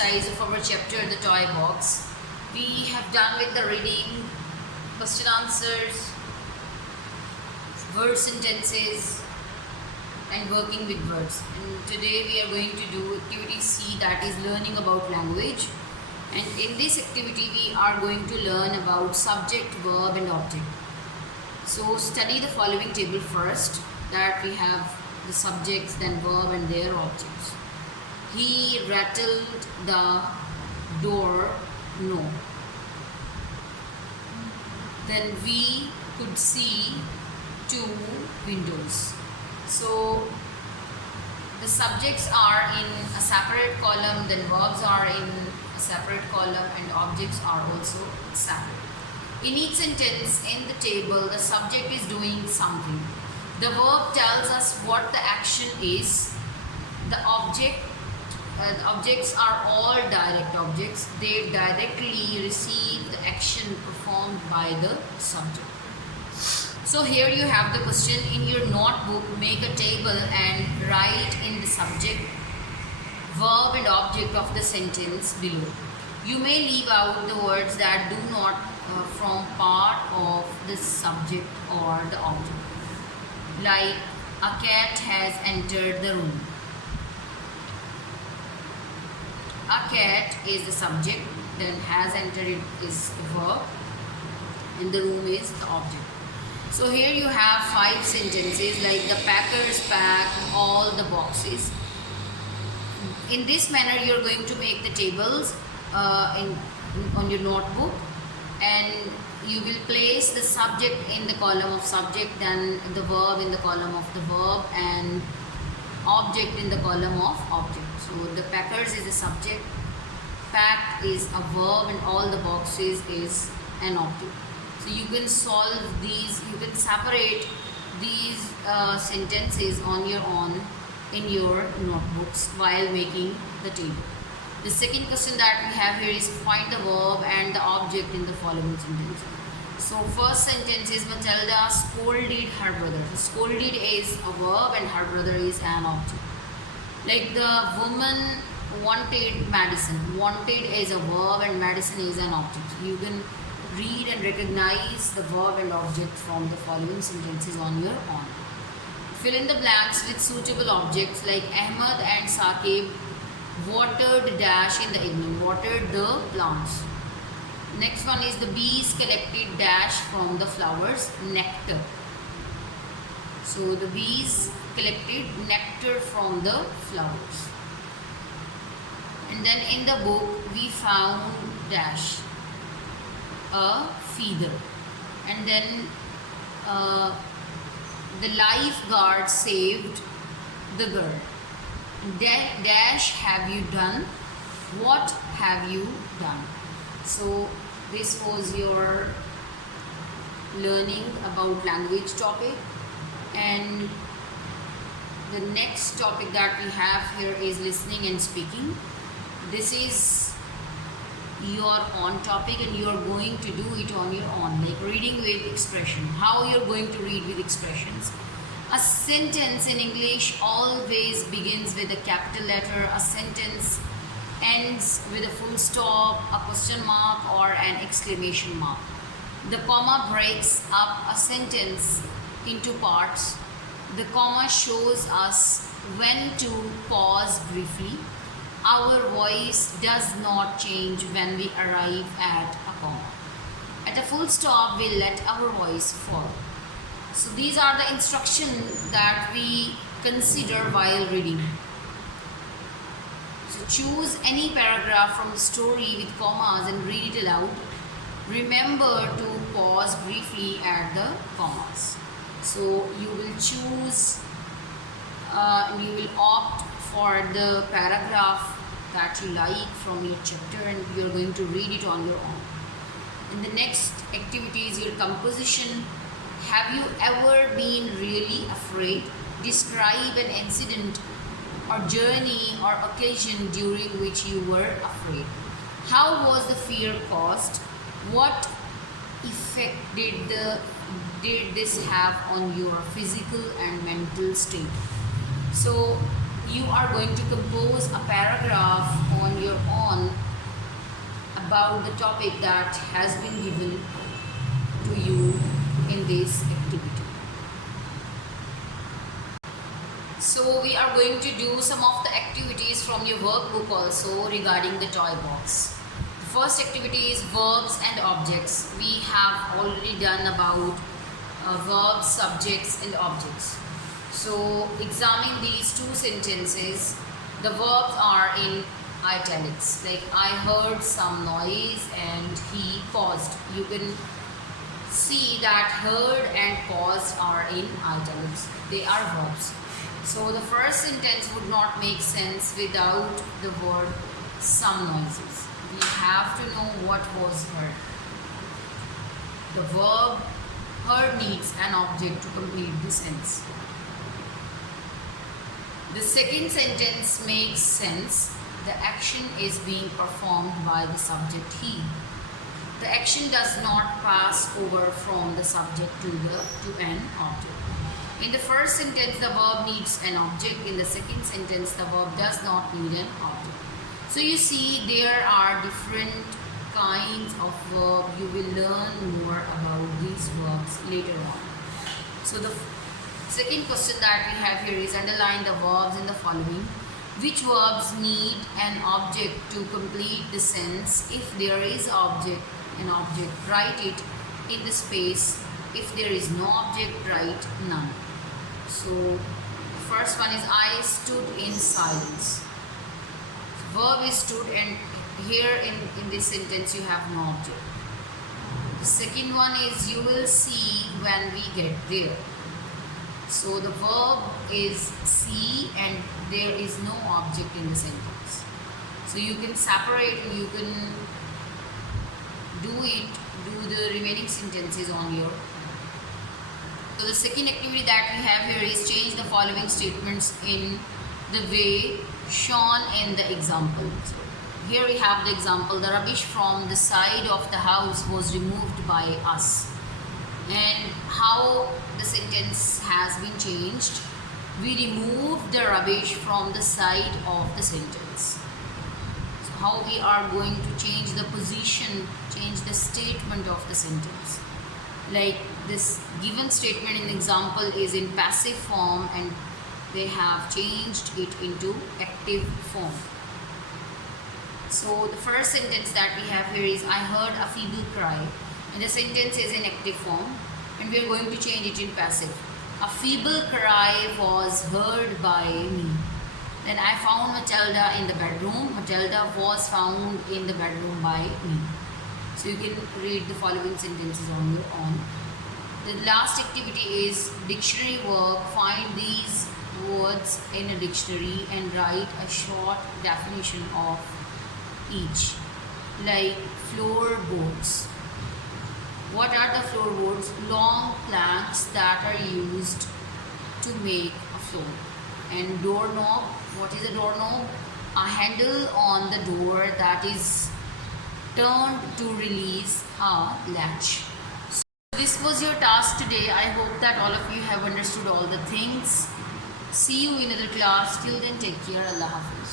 exercise of our chapter, The Toy Box. We have done with the reading, question answers, word sentences, and working with words. And today we are going to do activity C, that is learning about language. And in this activity we are going to learn about subject, verb and object. So study the following table first, that we have the subjects, then verb and their objects. He rattled the door, no. Then we could see 2 windows. So the subjects are in a separate column, then verbs are in a separate column, and objects are also separate. In each sentence in the table, the subject is doing something. The verb tells us what the action is. The objects are all direct objects. They directly receive the action performed by the subject. So here you have the question. In your notebook, make a table and write in the subject, verb and object of the sentence below. You may leave out the words that do not form part of the subject or the object. Like, a cat has entered the room. A cat is the subject, then has entered is the verb, and the room is the object. So here you have 5 sentences like the packers pack all the boxes. In this manner you are going to make the tables on your notebook, and you will place the subject in the column of subject, then the verb in the column of the verb, and object in the column of object. So the packers is the subject, packed is a verb, and all the boxes is an object. So you can solve these, you can separate these sentences on your own in your notebooks while making the table. The second question that we have here is find the verb and the object in the following sentence. So first sentence is Matilda scolded her brother. So scolded is a verb and her brother is an object. Like the woman wanted medicine. Wanted is a verb and medicine is an object. You can read and recognize the verb and object from the following sentences on your own. Fill in the blanks with suitable objects like Ahmed and Saqib watered dash in the evening. Watered the plants. Next one is the bees collected dash from the flowers. Nectar. So the bees collected nectar from the flowers. And then in the book we found dash, a feather. And then the lifeguard saved the girl. Dash have you done? What have you done? So this was your learning about language topic, and the next topic that we have here is listening and speaking. This is your own topic and you are going to do it on your own, like reading with expression. How you're going to read with expressions? A sentence in English always begins with a capital letter. A sentence ends with a full stop, a question mark or an exclamation mark. The comma breaks up a sentence into parts. The comma shows us when to pause briefly. Our voice does not change when we arrive at a comma. At a full stop, we let our voice fall. So these are the instructions that we consider while reading. So choose any paragraph from the story with commas and read it aloud. Remember to pause briefly at the commas. So you will choose, you will opt for the paragraph that you like from your chapter, and you are going to read it on your own. And the next activity is your composition. Have you ever been really afraid? Describe an incident or journey or occasion during which you were afraid. How was the fear caused? What effect did this have on your physical and mental state? So you are going to compose a paragraph on your own about the topic that has been given to you in this activity. So we are going to do some of the activities from your workbook also regarding the toy box. The first activity is verbs and objects. We have already done about verbs, subjects and objects. So examine these two sentences. The verbs are in italics, like I heard some noise and he paused. You can see that heard and paused are in italics. They are verbs. So the first sentence would not make sense without the word some noises. We have to know what was heard. The verb heard needs an object to complete the sentence. The second sentence makes sense. The action is being performed by the subject he. The action does not pass over from the subject to an object. In the first sentence, the verb needs an object. In the second sentence, the verb does not need an object. So you see, there are different kinds of verb. You will learn more about these verbs later on. So the second question that we have here is underline the verbs in the following. Which verbs need an object to complete the sentence? If there is an object, write it in the space. If there is no object, write none. So the first one is I stood in silence. Verb is stood, and here in this sentence you have no object. The second one is you will see when we get there. So the verb is see and there is no object in the sentence. So you can separate and you can do the remaining sentences on your. So the second activity that we have here is change the following statements in the way shown in the example. So here we have the example. The rubbish from the side of the house was removed by us. And how the sentence has been changed. We removed the rubbish from the side of the sentence. So how we are going to change the position, change the statement of the sentence. Like this given statement in the example is in passive form and they have changed it into active form. So the first sentence that we have here is I heard a feeble cry, and the sentence is in active form and we are going to change it in passive. A feeble cry was heard by me. Then I found Matilda in the bedroom. Matilda was found in the bedroom by me. So you can read the following sentences on your own. The last activity is dictionary work. Find these words in a dictionary and write a short definition of each. Like floorboards. What are the floorboards? Long planks that are used to make a floor. And doorknob. What is a doorknob? A handle on the door that is turned to release a latch. So this was your task today. I hope that all of you have understood all the things. See you in another class. Till then, take care. Allah Hafiz.